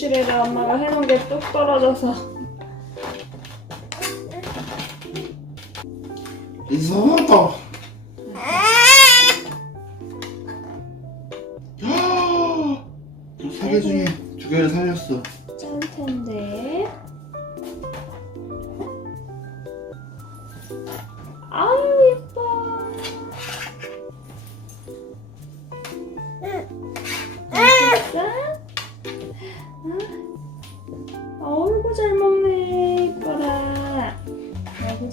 부시래라 엄마가 해놓은 게 뚝 떨어져서 이상하다. 세개 중에 두 개를 살렸어. 짠 텐데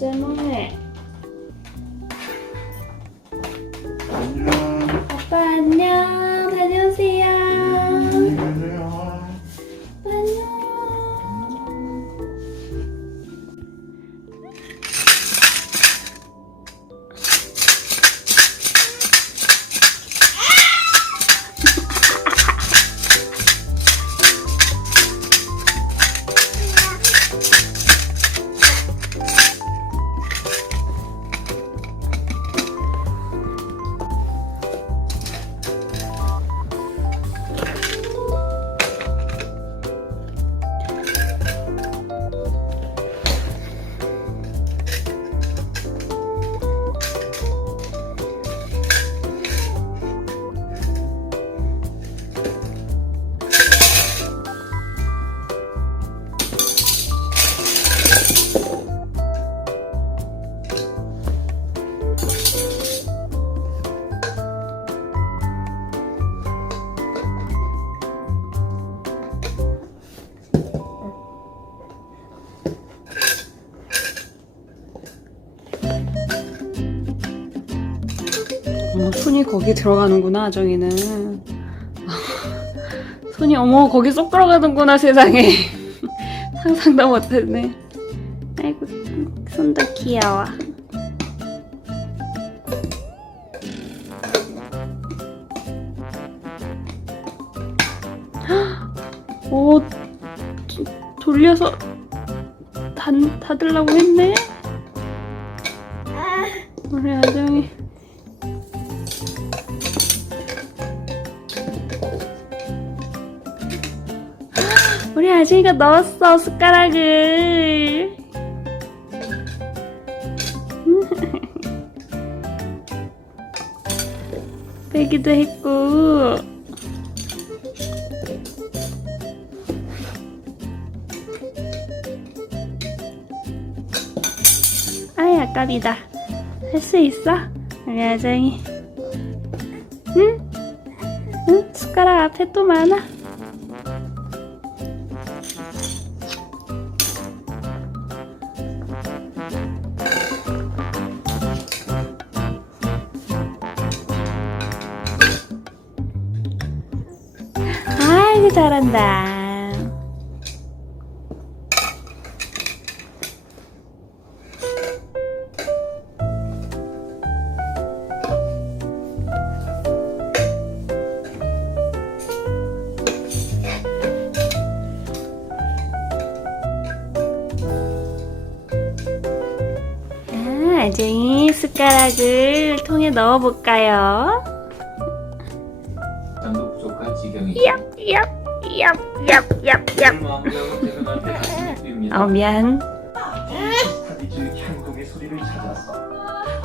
아 어머, 손이 거기 들어가는구나, 아정이는. 손이, 어머, 거기 쏙 들어가는구나, 세상에. 상상도 못했네. 아이고, 손도 귀여워. 오, 도- 돌려서 닫, 닫으려고 했네? 아진이가 넣었어 숟가락을. 빼기도 했고. 아이 아깝이다. 할 수 있어? 우리 아정이. 응? 응? 숟가락 앞에 또 많아 잘한다. 아, 아쟁이 숟가락을 통에 넣어볼까요? 뛰입니다. 어 미안.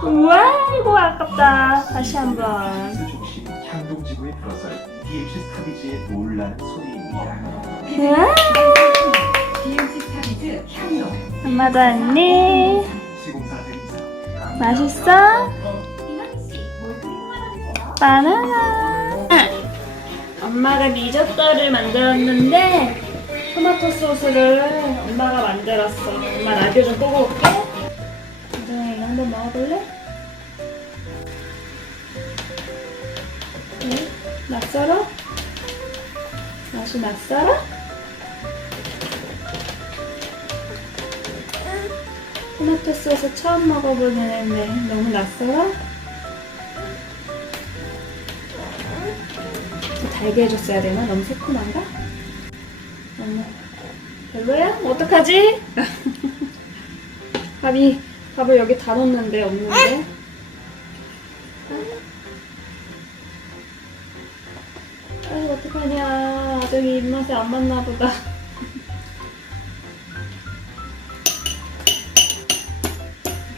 우와 이거 아깝다. 다시 한번. 스 중심 향동 지구에 들어설 DMC 스타디즈의 놀라는 소리입니다. 우와 DMC 스타디즈 향동 엄마도 왔네 맛있어? 바나나 엄마가 리조또를 만들었는데 토마토 소스를 엄마가 만들었어 엄마 라디오 좀 끄고 올게 아정아 이거 한번 먹어볼래? 응? 낯설어? 맛이 낯설어? 토마토 소스 처음 먹어보는 애인데 너무 낯설어? 달게 해줬어야 되나? 너무 새콤한가? 너무 별로야? 어떡하지? 밥이 밥을 여기 다 넣었는데 없는데 아유 어떡하냐 아정이 입맛에 안 맞나 보다.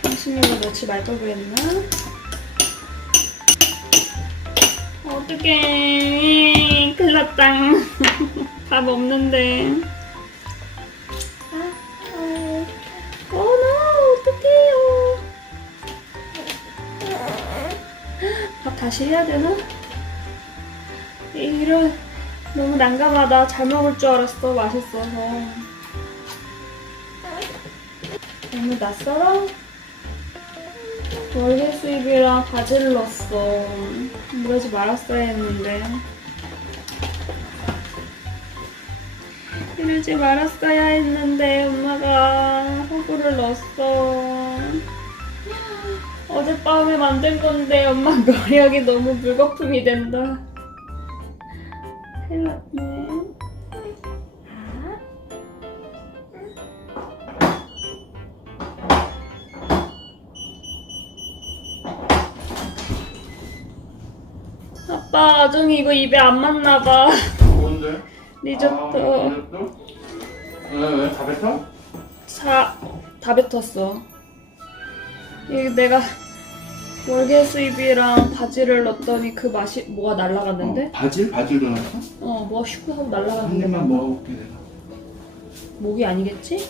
향신료를 넣지 말 걸 그랬나? 어떡해. 큰일 났다. 밥 없는데. 아, 아. 어머, 어떡해요. 밥 다시 해야 되나? 이런 너무 난감하다. 잘 먹을 줄 알았어. 맛있어서. 너무 낯설어? 월계 수잎이랑 바지를 넣었어. 이러지 말았어야 했는데. 이러지 말았어야 했는데 엄마가 허브를 넣었어. 어젯밤에 만든 건데 엄마 머리하기 너무 물거품이 된다. 큰일 났네. 아빠 아정이 이거 입에 안 맞나 봐. 뭔데? 리조또 아, 리조또? 왜, 왜? 다 뱉어? 자, 다 뱉었어. 이게 내가 월계 수잎이랑 바지를 넣었더니 그 맛이 뭐가 날라갔는데? 어, 바질? 바질도 넣었어? 어, 뭐가 슉 하고 한 날라갔는데 입만 먹어볼게 내가 목이 아니겠지?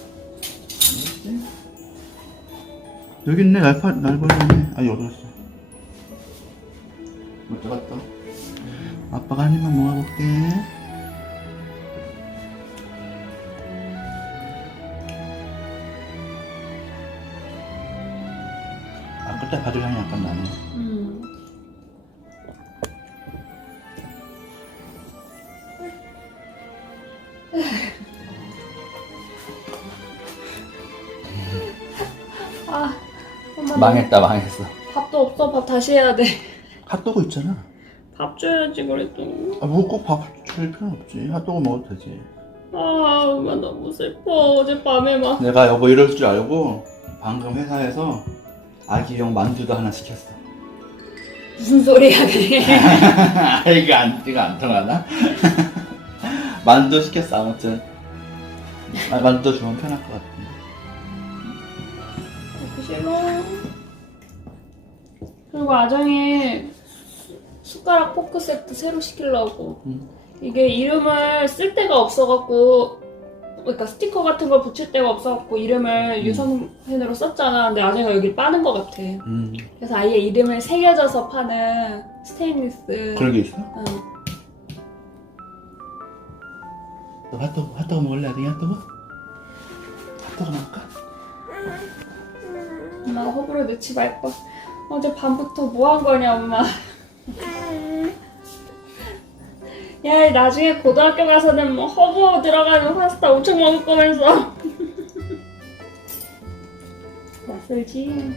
여기 있네 날파 날벌레네 아 있어 못 잡았다 아빠가 한 입만 먹어볼게 아 그때 바질 향이 약간 나네 음. 아, 엄마 망했다 망했어 밥도 없어. 밥 다시 해야 돼. 핫도그 있잖아 밥 줘야지 그래도. 아뭐 꼭 밥 줄 필요는 없지 핫도그 먹어도 되지 아, 엄마 너무 슬퍼. 어젯밤에 막. 내가 여보 이럴 줄 알고 방금 회사에서 아기용 만두도 하나 시켰어 무슨 소리야, 그게. 아, 이거 안, 이거 안 통하나? 만두 시켰어, 아무튼. 아, 만두 주면 편할 것 같은데. 먹기 싫어. 그리고 아정이 수- 숟가락 포크 세트 새로 시키려고. 음. 이게 이름을 쓸 데가 없어갖고, 그러니까 스티커 같은 걸 붙일 데가 없어갖고 이름을 음. 유성펜으로 썼잖아. 근데 아정이가 여기 빠는 것 같아. 음, 그래서 아예 이름을 새겨져서 파는 스테인리스. 그런 게 있어? 응. 너 핫도그, 핫도그 먹을래, 아딩이 핫도그? 핫도그 먹을까? 엄마 호불호 넣지 말걸. 어제 밤부터 뭐 한 거냐, 엄마. 야, 나중에 고등학교 가서는 뭐 허브 들어가는 파스타 엄청 먹을 거면서. 낯설지?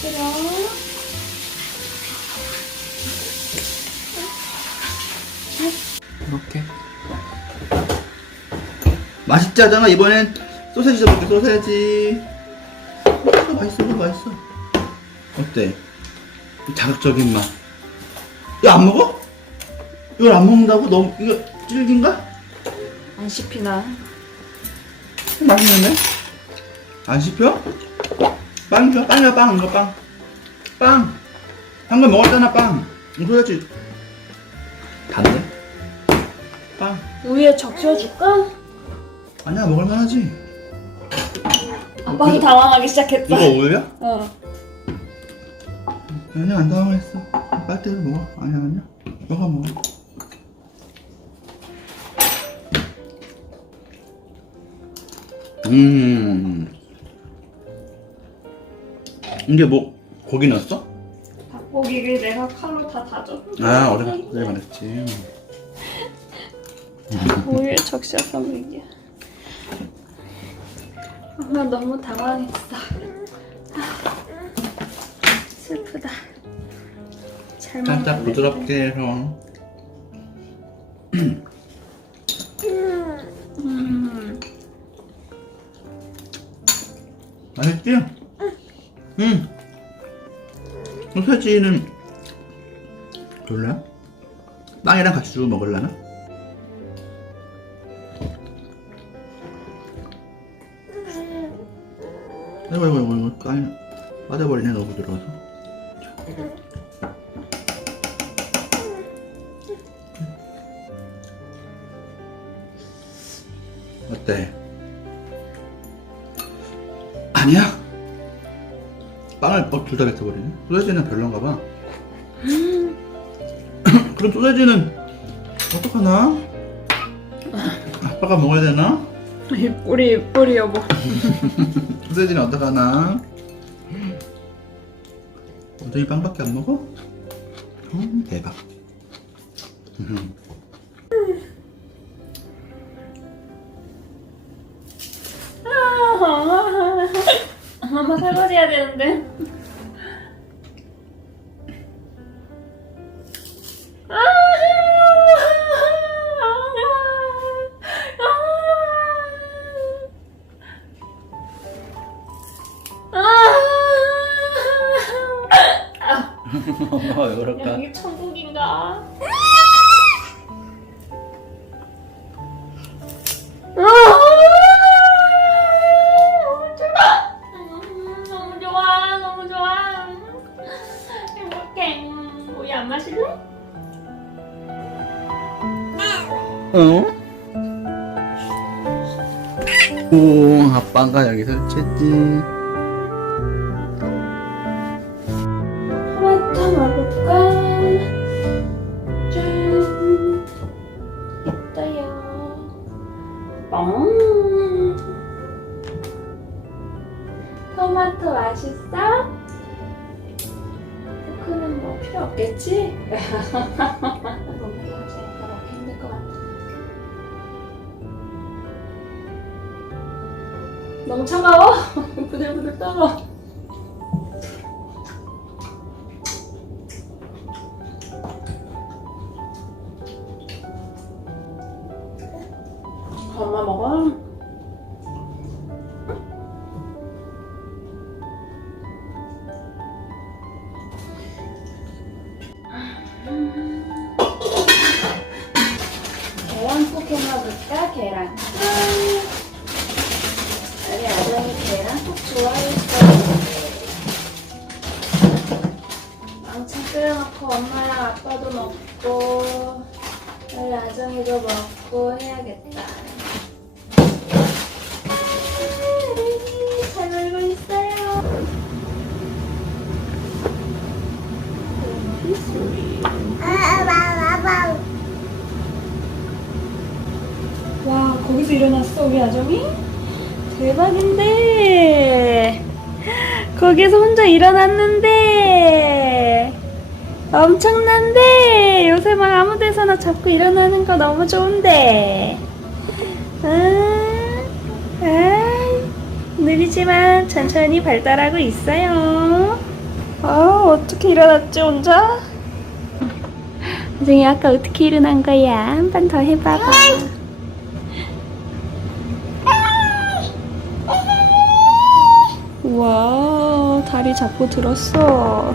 싫어? 이렇게. 맛있지, 아정아? 이번엔 소세지 줘볼게, 소세지. 맛있어, 맛있어, 맛있어. 어때? 자극적인 맛. 이거 안 먹어? 이걸 안 먹는다고? 너무, 이거 질긴가? 안 씹히나? 맛있는데? 안 씹혀? 빵 줘? 빵이야 빵 이거 빵 빵! 방금 먹었잖아 빵 이거 해야지 단데? 빵 우유에 적셔줄까? 아니야 먹을만하지 아빠도 이거- 당황하기 시작했다. 이거 우유야? 어. 아니야 안 당황했어 빨대로 먹어 아니야 아니야 너가 먹어 음 이게 뭐 고기 넣었어? 닭고기를 내가 칼로 다 다져. 아 어제 그래 말했지 우유에 적셔서 먹이야. 엄마 너무 당황했어. 아, 슬프다. 잘 살짝. 부드럽게 해서 음, 맛있지? 응. 소세지는 몰라? 빵이랑 같이 주고 먹을라나? 아이고 아이고 아이고 아이고 빵이 빠져버리네 너무 들어서 어때? 아니야? 빵을 어, 둘다 뱉어버리네 소세지는 별론가 봐 그럼 소세지는 어떡하나? 아빠가 먹어야 되나? 이 뿌리 뿌리 여보. 소세지는 어떡하나? 이 빵밖에 안 먹어? 음, 대박. 음. 엄마 설거지 해야 되는데. 너무 좋아. 음, 너무 좋아. 너무 좋아. 음, 안 마실래? 어? 오, 아빠가 여기 설치했지. 뻥. 토마토 맛있어? 포크는 뭐 필요 없겠지? 너무? 나 먹기 힘들 것 같아. 너무 차가워? 부들부들 떨어. 해먹을까? 계란. 우리 아정이 계란 꼭 좋아했었는데. 왕창 끓여놓고 엄마랑 아빠도 먹고 우리 아정이도 먹고 해야겠다. 와, 거기서 일어났어, 우리 아정이? 대박인데. 거기서 혼자 일어났는데. 엄청난데. 요새 막 아무 데서나 잡고 일어나는 거 너무 좋은데. 아, 아, 느리지만 천천히 발달하고 있어요. 아, 어떻게 일어났지, 혼자? 아정이 아까 어떻게 일어난 거야? 한 번 더 해봐봐. 와, 다리 잡고 들었어.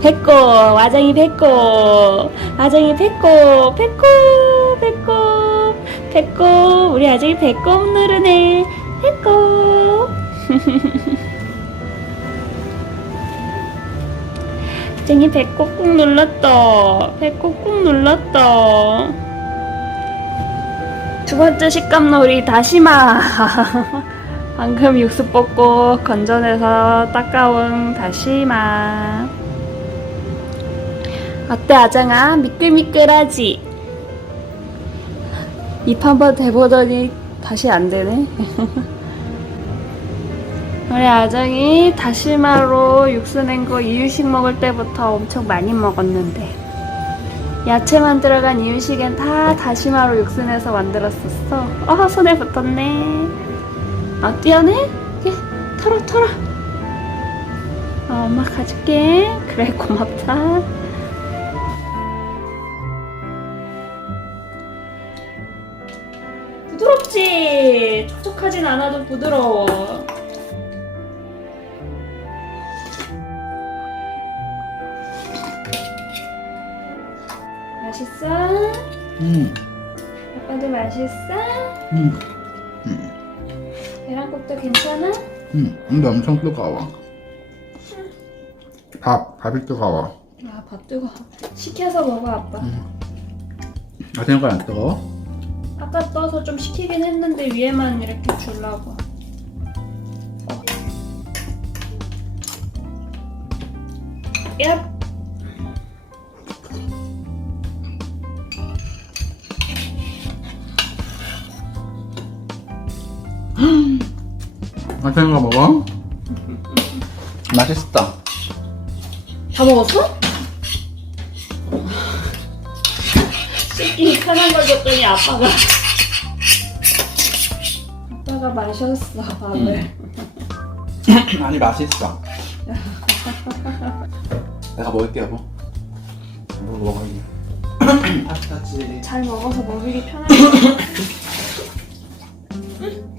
배꼽, 아정이 배꼽, 아정이 배꼽, 배꼽, 배꼽, 배꼽, 우리 아정이 배꼽 누르네. 배꼽. 아정이 배꼽 꾹 눌렀다. 배꼽 꾹 눌렀다. 두 번째 식감놀이 다시마. 방금 육수 뽑고 건져내서 닦아온 다시마. 어때 아정아? 미끌미끌하지? 입 한번 대보더니 다시 안 되네. 우리 아정이 다시마로 육수 낸 거 이유식 먹을 때부터 엄청 많이 먹었는데 야채만 들어간 이유식엔 다 다시마로 육수 내서 만들었었어. 아 손에 붙었네. 아 뛰어내? 예, 털어 털어. 아 엄마 가줄게. 그래 고맙다. 부드럽지? 촉촉하진 않아도 부드러워. 음, 아빠도 맛있어? 음, 계란국도 괜찮아? 음. 근데 엄청 뜨거워. 밥, 밥이 뜨거워. 아, 밥 뜨거. 식혀서 먹어, 아빠. 아, 생각보다 안 뜨거워? 아까 떠서 좀 식히긴 했는데 위에만 이렇게 주려고. 야, 맛있는 거 먹어? 맛있다. 다 먹었어? 씻기 편한 걸 줬더니 아빠가 아빠가 마셨어 밥을. 아니, 맛있어. 내가 먹을게, 여보. 뭐 먹어, 이게. 파스타지. 잘 먹어서 먹이기 편하게.